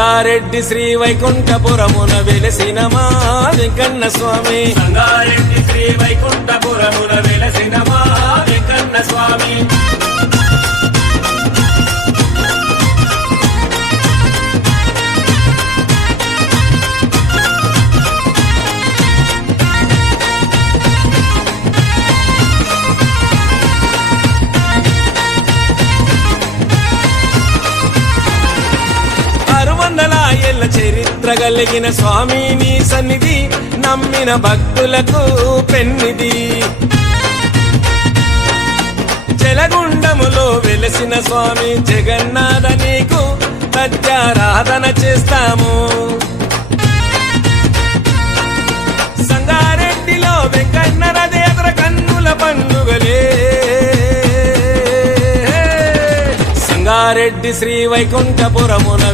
సంగారెడ్డి శ్రీ వైకుంఠపురమున వెలసిన మా వెంకన్న స్వామి. సంగారెడ్డి శ్రీ వైకుంఠపురమున వెలసిన మా వెంకన్న స్వామి. ఏళ్ల చరిత్ర కలిగిన స్వామి నీ సన్నిధి, నమ్మిన భక్తులకు పెన్నిది. జలగుండములో వెలసిన స్వామి జగన్నాథ నీకు సత్యారాధన చేస్తాము. సంగారెడ్డిలో వెంకన్న రథయాత్ర కన్నుల పండుగలే. సంగారెడ్డి శ్రీ వైకుంఠపురమున